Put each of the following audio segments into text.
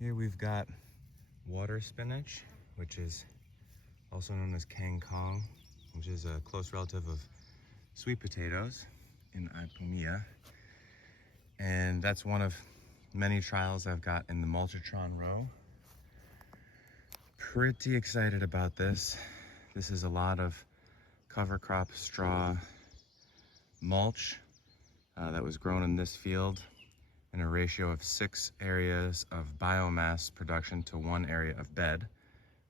Here we've got water spinach, which is also known as kangkong, which is a close relative of sweet potatoes in Ipomea. And that's one of many trials I've got in the Mulchron row. Pretty excited about this. This is a lot of cover crop straw mulch that was grown in this field in a ratio of 6 areas of biomass production to 1 area of bed,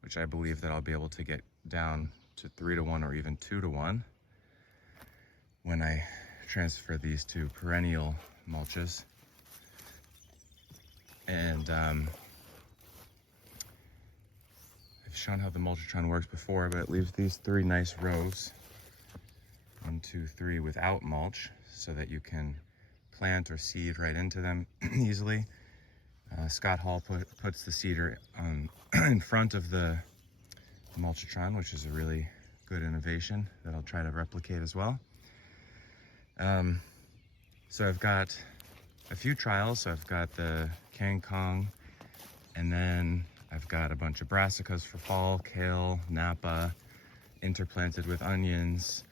which I believe that I'll be able to get down to 3 to 1 or even 2 to 1 when I transfer these to perennial mulches. And I've shown how the Mulchron works before, but it leaves these 3 nice rows, 1, 2, 3, without mulch, so that you can plant or seed right into them easily. Scott Hall puts the seeder in front of the Mulchron, which is a really good innovation that I'll try to replicate as well. So I've got a few trials. So I've got the kangkong, and then I've got a bunch of brassicas for fall, kale, napa, interplanted with onions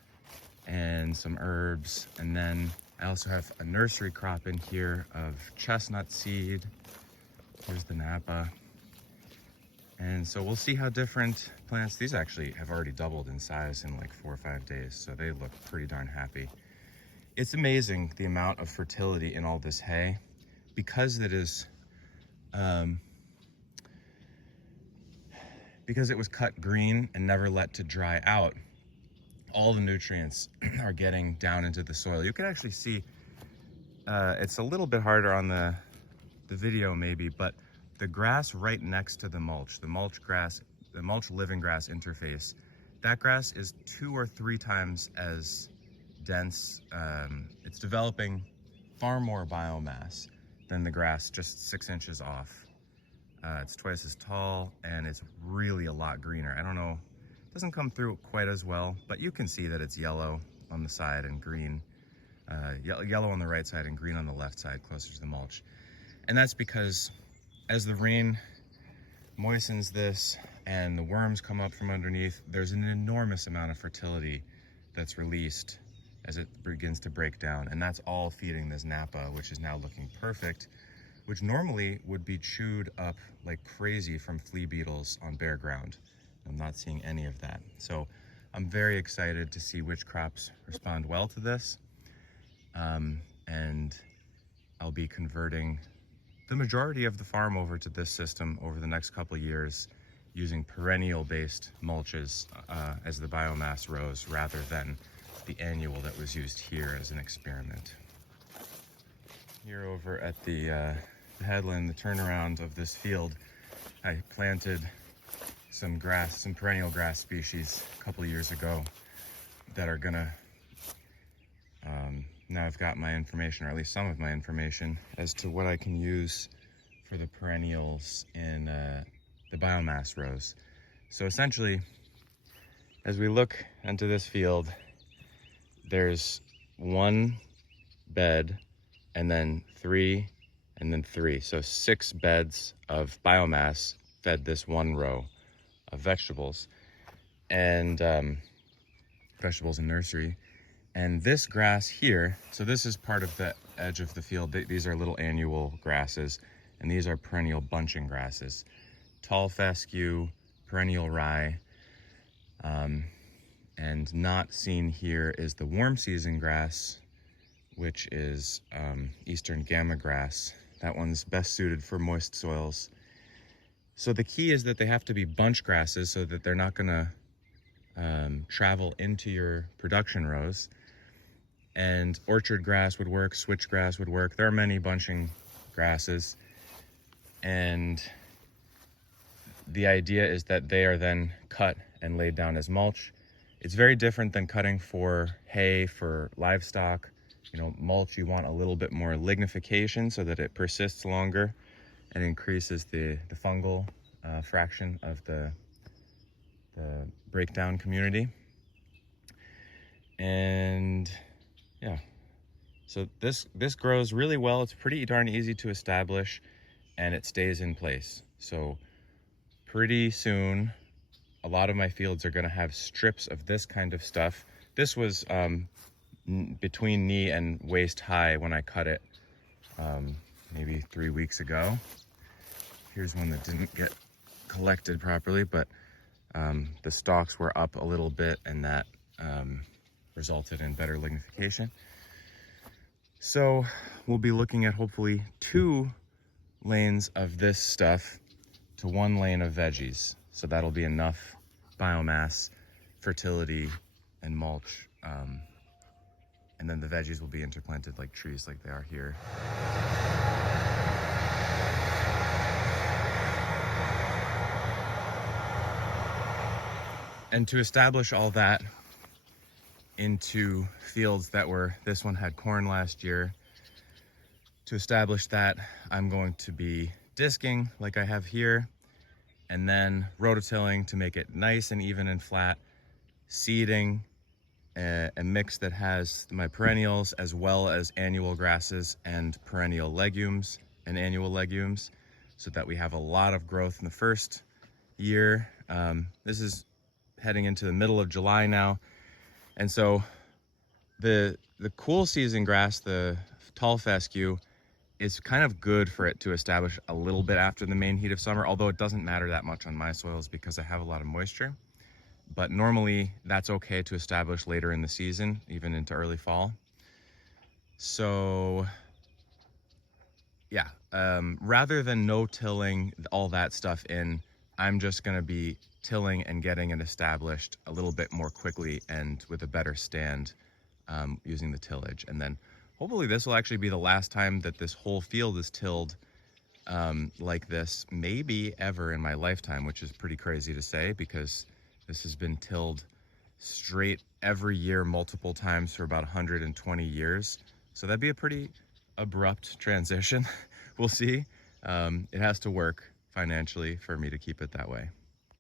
and some herbs. And then I also have a nursery crop in here of chestnut seed. Here's the napa. And so we'll see how different plants, these actually have already doubled in size in like 4 or 5 days, so they look pretty darn happy. It's amazing the amount of fertility in all this hay, because it is, because it was cut green and never let to dry out. All the nutrients are getting down into the soil. You can actually see, it's a little bit harder on the video maybe, but the grass right next to the mulch grass, the mulch living grass interface, that grass is 2 or 3 times as dense. It's developing far more biomass than the grass just 6 inches off. It's twice as tall, and it's really a lot greener. I don't know, it doesn't come through quite as well, but you can see that it's yellow on the side and green, yellow on the right side and green on the left side closer to the mulch. And that's because as the rain moistens this and the worms come up from underneath, there's an enormous amount of fertility that's released as it begins to break down. And that's all feeding this napa, which is now looking perfect, which normally would be chewed up like crazy from flea beetles on bare ground. I'm not seeing any of that. So I'm very excited to see which crops respond well to this. And I'll be converting the majority of the farm over to this system over the next couple of years, using perennial based mulches as the biomass rows rather than the annual that was used here as an experiment. Here over at the headland, the turnaround of this field, I planted some grass, some perennial grass species a couple of years ago that are gonna, now I've got my information, or at least some of my information, as to what I can use for the perennials in the biomass rows. So essentially, as we look into this field, there's 1 bed, and then 3, and then 3. So 6 beds of biomass fed this 1 row of vegetables, and vegetables and nursery. And this grass here, so this is part of the edge of the field. These are little annual grasses, and these are perennial bunching grasses. Tall fescue, perennial rye, and not seen here is the warm season grass, which is eastern gamma grass. That one's best suited for moist soils. So the key is that they have to be bunch grasses so that they're not gonna travel into your production rows. And orchard grass would work, switchgrass would work. There are many bunching grasses. And the idea is that they are then cut and laid down as mulch. It's very different than cutting for hay for livestock. You know, mulch, you want a little bit more lignification so that it persists longer and increases the fungal fraction of the breakdown community. And yeah, so this grows really well. It's pretty darn easy to establish, and it stays in place. So pretty soon, a lot of my fields are gonna have strips of this kind of stuff. This was between knee and waist high when I cut it maybe 3 weeks ago. Here's one that didn't get collected properly, but the stalks were up a little bit, and that resulted in better lignification. So we'll be looking at hopefully 2 lanes of this stuff to 1 lane of veggies. So that'll be enough biomass, fertility, and mulch. And then the veggies will be interplanted like trees like they are here. And to establish all that into fields that were, this one had corn last year. To establish that, I'm going to be disking like I have here, and then rototilling to make it nice and even and flat, seeding a mix that has my perennials as well as annual grasses and perennial legumes and annual legumes, so that we have a lot of growth in the first year. This is heading into the middle of July now, and so the cool season grass, the tall fescue, is kind of good for it to establish a little bit after the main heat of summer, although it doesn't matter that much on my soils because I have a lot of moisture. But normally that's okay to establish later in the season, even into early fall. So yeah, rather than no tilling all that stuff in, I'm just gonna be tilling and getting it established a little bit more quickly and with a better stand using the tillage. And then hopefully this will actually be the last time that this whole field is tilled like this, maybe ever in my lifetime, which is pretty crazy to say because this has been tilled straight every year multiple times for about 120 years. So that'd be a pretty abrupt transition. We'll see. It has to work financially for me to keep it that way.